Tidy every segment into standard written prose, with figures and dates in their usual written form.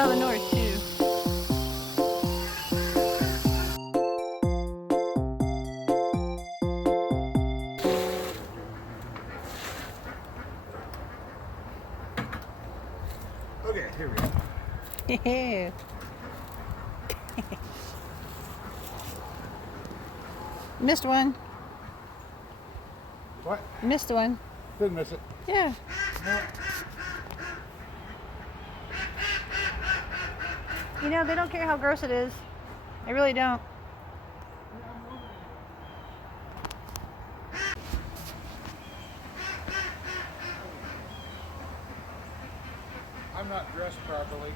out of the north too. Okay, here we go. Yeah. Missed one. What? Missed one. Didn't miss it. Yeah. No. You know, they don't care how gross it is. They really don't. I'm not dressed properly.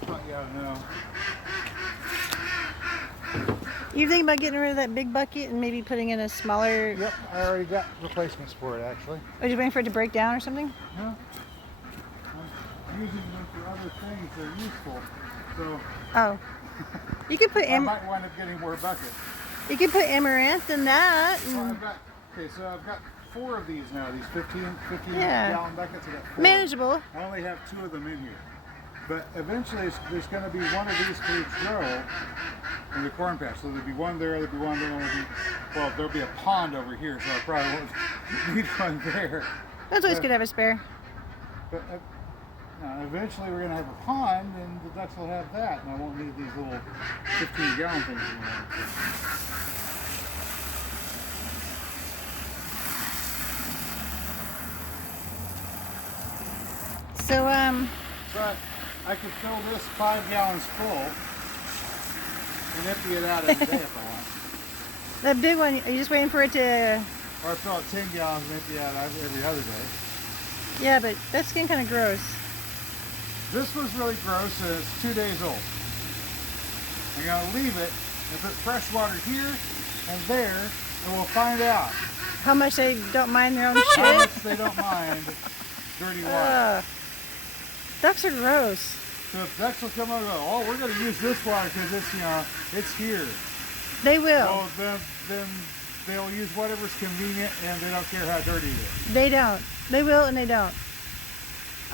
Just thought you ought to know. You think about getting rid of that big bucket and maybe putting in a smaller... Yep, I already got replacements for it actually. Are you waiting for it to break down or something? No. I'm using them for other things that are useful. So Oh. You could put I might wind up getting more buckets. you could put amaranth in that. Well, I've got 4 of these now, these 15 Yeah. gallon buckets. I got 4. Manageable. I only have 2 of them in here. But eventually there's going to be one of these for each row in the corn patch. So there'll be one there, there'll be one there, there'll be a pond over here, so I probably won't need one there. That's always good to have a spare. But eventually we're going to have a pond and the ducks will have that, and I won't need these little 15 gallon things anymore. So, But I could fill this 5 gallons full and empty it out every day if I want. that big one, are you just waiting for it to... Or fill it 10 gallons and empty it out every other day. Yeah, but that's getting kind of gross. This was really gross and it's 2 days old. I'm going to leave it and put fresh water here and there and we'll find out How much they don't mind their own how shit. much they don't mind dirty water. Ducks are gross. So if ducks will come over and go, oh, we're going to use this water because it's, it's here. They will. Well, then they'll use whatever's convenient and they don't care how dirty it is. They don't. They will and they don't.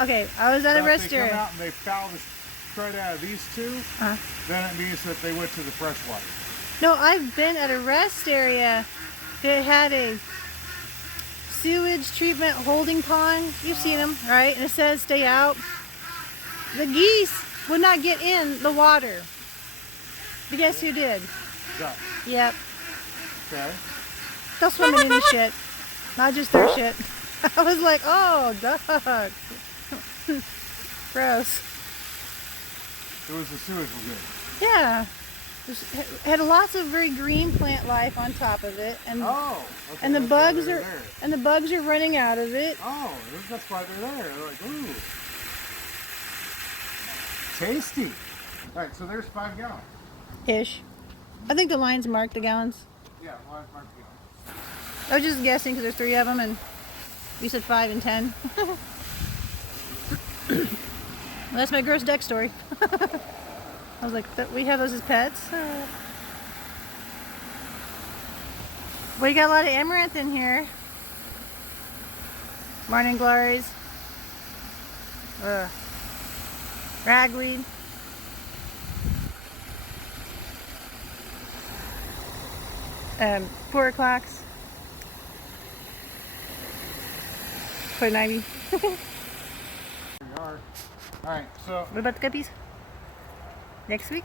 Okay, I was at a rest If they area. come out and they foul the crud out of these 2, then it means that they went to the fresh water. No, I've been at a rest area that had a sewage treatment holding pond. You've seen them, right? And it says stay out. The geese would not get in the water. But guess who did? Ducks. Yep. Okay. They'll swim in any shit. Not just their shit. I was like, oh, duck. Gross. It was the sewage was good. Yeah. It had lots of very green plant life on top of it, and Okay, and the that's why bugs they're are there. and the bugs are running out of it. Oh, that's why they're there. They're like, ooh. Tasty. All right, so there's 5 gallons. Ish. I think the lines mark the gallons. Yeah, 5 gallons. I was just guessing because there's 3 of them, and you said 5 and 10. Well, that's my gross duck story. I was like, we have those as pets. We got a lot of amaranth in here. Morning glories. Ragweed. Four o'clocks. Poison ivy. There you are. All right, so What about the guppies? Next week?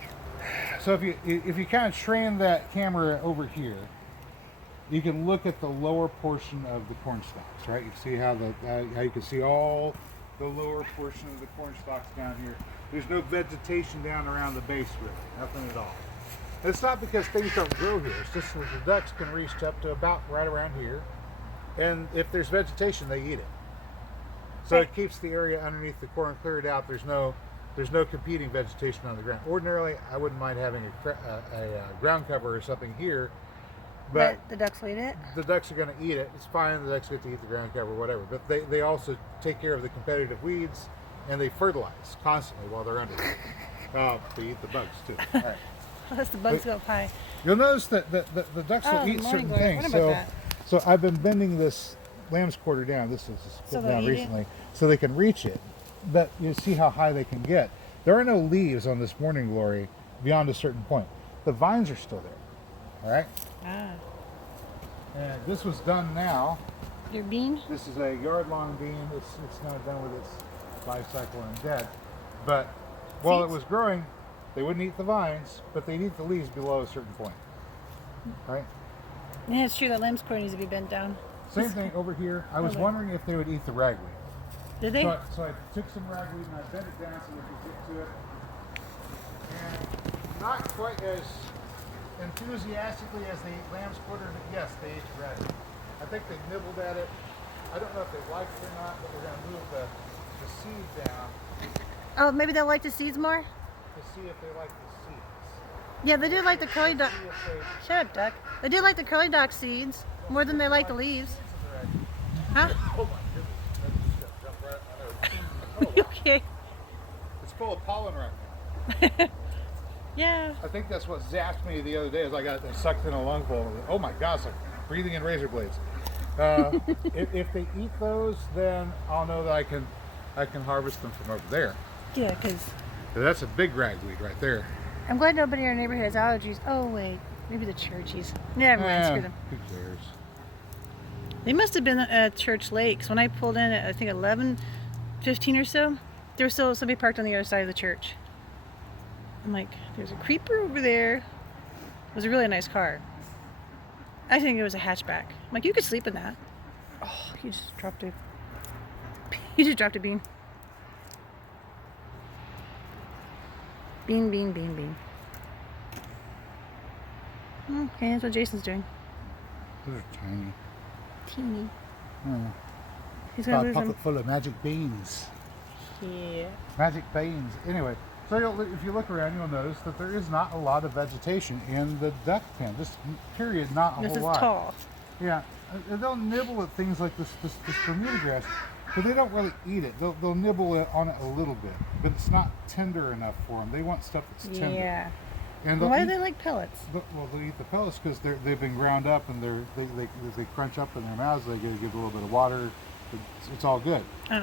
so if you kind of train that camera over here, you can look at the lower portion of the corn stalks, right? You see how how you can see all the lower portion of the corn stalks down here. There's no vegetation down around the base really, nothing at all. It's not because things don't grow here. It's just that the ducks can reach up to about right around here, and if there's vegetation, they eat it. So it keeps the area underneath the corn cleared out. There's no competing vegetation on the ground. Ordinarily, I wouldn't mind having a ground cover or something here, but the ducks will eat it? the ducks are going to eat it. It's fine. The ducks get to eat the ground cover, whatever. But they also take care of the competitive weeds, and they fertilize constantly while they're under it. They eat the bugs too. All right. Unless the bugs go up high. You'll notice that the ducks will eat certain things. So I've been bending this lamb's quarter down. This is So put they'll down eat it? recently, so they can reach it. but you see how high they can get. There are no leaves on this morning glory beyond a certain point. The vines are still there. All right. Ah. And this was done now. Your bean? This is a yard-long bean. It's now done with its life cycle and dead. But while it was growing, they wouldn't eat the vines, but they'd eat the leaves below a certain point. Right? Yeah, it's true that lamb's quarter needs to be bent down. Same thing over here. I was wondering if they would eat the ragweed. Did they? So I took some ragweed and I bent it down so we could get to it. And not quite as enthusiastically as they ate lamb's quarter, but yes, they ate the ragweed. I think they nibbled at it. I don't know if they liked it or not, but we're going to move the seed down Oh, maybe they'll like the seeds more? to see if they like the seeds. Yeah, they do like the curly duck. See if they Shut up, duck. They do like the curly duck seeds more than they like the leaves. Huh? Oh my goodness, that just jumped right on there. Okay. It's full of pollen right now. Yeah. I think that's what zapped me the other day as I got sucked in a lungful. Oh my gosh, like breathing in razor blades. If they eat those, then I'll know that I can harvest them from over there. Yeah, because That's a big ragweed right there. I'm glad nobody in our neighborhood has allergies. Oh, wait. Maybe the churchies. Never mind. Screw them. Who cares? They must have been at Church Lakes. When I pulled in at, I think, 11:15 or so, there was still somebody parked on the other side of the church. I'm like, there's a creeper over there. It was a really nice car. I think it was a hatchback. I'm like, you could sleep in that. Oh, he just dropped a... He just dropped a bean. Bean, bean, bean, bean. Okay, that's what Jason's doing. Those are tiny. Teeny. Oh. He's gonna lose them. Pocket full of magic beans. Yeah. Magic beans. Anyway, so if you look around, you'll notice that there is not a lot of vegetation in the duck pen. Just period, not a This whole is lot. tall. Yeah, they'll nibble at things like this Bermuda grass, but they don't really eat it. They'll nibble on it a little bit, but it's not tender enough for them. They want stuff that's tender. Yeah. And Why do eat, they like pellets? well, they eat the pellets because they've been ground up and they crunch up in their mouths. They give a little bit of water. It's all good.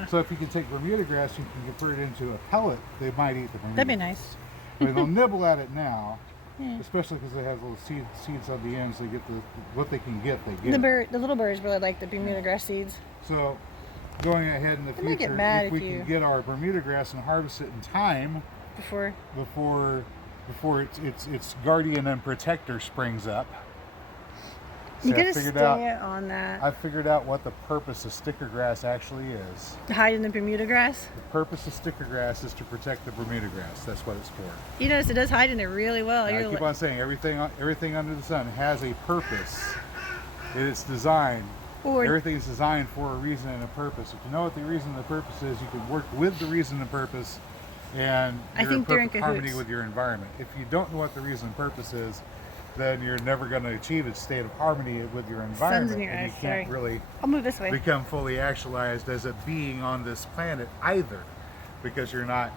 So if you can take Bermuda grass, you can convert it into a pellet. They might eat the Bermuda. That'd be grass. nice. I mean, they'll nibble at it now, Yeah. especially because they have little seeds on the ends. They get what they can get. They get. The little birds really like the Bermuda grass seeds. So, going ahead in the They might get future, mad if if we you- can get our Bermuda grass and harvest it in time Before. before its guardian and protector springs up. You See, gotta stay on that. I figured out what the purpose of sticker grass actually is. To hide in the Bermuda grass. The purpose of sticker grass is to protect the Bermuda grass. That's what it's for. You notice it does hide in there really well. I keep on saying everything under the sun has a purpose. It's designed. Or- Everything's designed for a reason and a purpose. If you know what the reason and the purpose is, you can work with the reason and purpose, and I you're think in they're in perfect harmony cahoots. with your environment. If you don't know what the reason and purpose is, then you're never going to achieve a state of harmony with your environment, in your and eyes, you can't sorry. really I'll move this way. become fully actualized as a being on this planet either, because you're not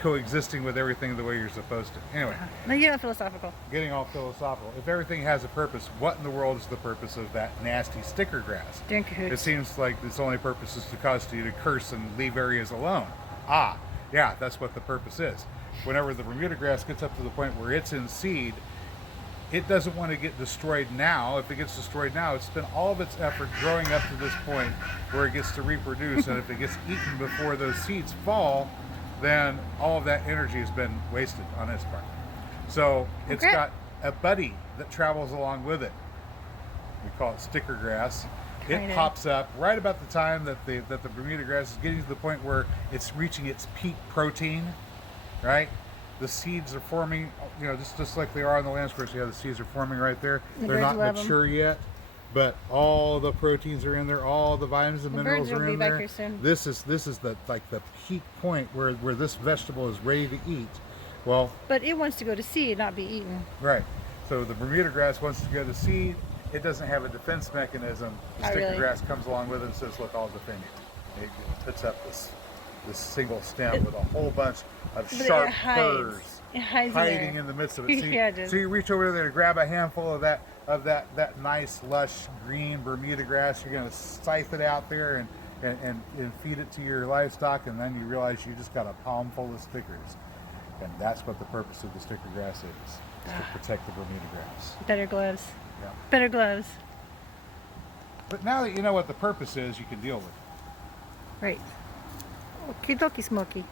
coexisting with everything the way you're supposed to. Anyway, No, you get philosophical. getting all philosophical. If everything has a purpose, what in the world is the purpose of that nasty sticker grass? They're in It cahoots. seems like its only purpose is to cause you to curse and leave areas alone. Ah, yeah, that's what the purpose is. Whenever the Bermuda grass gets up to the point where it's in seed, it doesn't want to get destroyed now. If it gets destroyed now, it's spent all of its effort growing up to this point where it gets to reproduce, and if it gets eaten before those seeds fall, then all of that energy has been wasted on its part. So it's Okay. got a buddy that travels along with it. We call it sticker grass. It Kinda. pops up right about the time that the Bermuda grass is getting to the point where it's reaching its peak protein, right? The seeds are forming, just like they are on the land squares. Yeah, the seeds are forming right there. The They're birds not love 'em. mature yet, but all the proteins are in there. All the vitamins and The minerals birds will are be in back there. here soon. This is the peak point where this vegetable is ready to eat. Well, But it wants to go to seed, not be eaten. right. So the Bermuda grass wants to go to seed. It doesn't have a defense mechanism. The Not sticker really. grass comes along with it and says, "Look, I'll defend you." It puts up this single stem with a whole bunch of But sharp it hides. burrs It hides hiding in in the midst of there. it. So you, Yeah, it does. so you reach over there to grab a handful of that nice lush green Bermuda grass. You're going to scythe it out there and feed it to your livestock, and then you realize you just got a palm full of stickers. And that's what the purpose of the sticker grass is to protect the Bermuda grass. Better gloves. Yeah. Better gloves. But now that you know what the purpose is, you can deal with it. Right. Okie dokie, Smokey.